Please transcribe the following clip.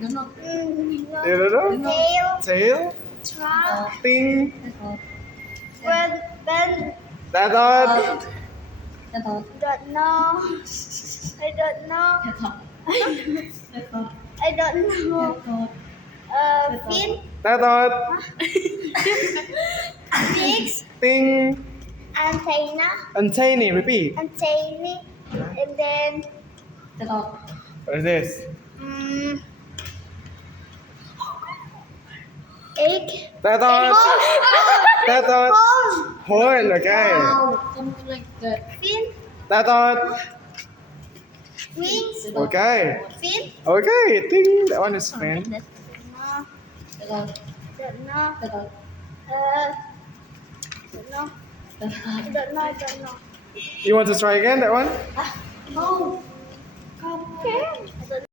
don't know. You don't know? Tail. Tail. Trunk. Thing. Pen. That dot. Don't know. I don't know. I don't know. Fin. That dot. Six. Thing. Antenna. Antennae. Repeat. Antenna. And then What is this? egg. That dot. That dot. Hole. Horn. Okay. Something like that. Fin. That dot. Wings. Okay. Fin. Okay. Thing. That one is fin. Don't know. Don't know. Don't know. I don't know. I don't know. You want to try again? That one? No. Okay. I don't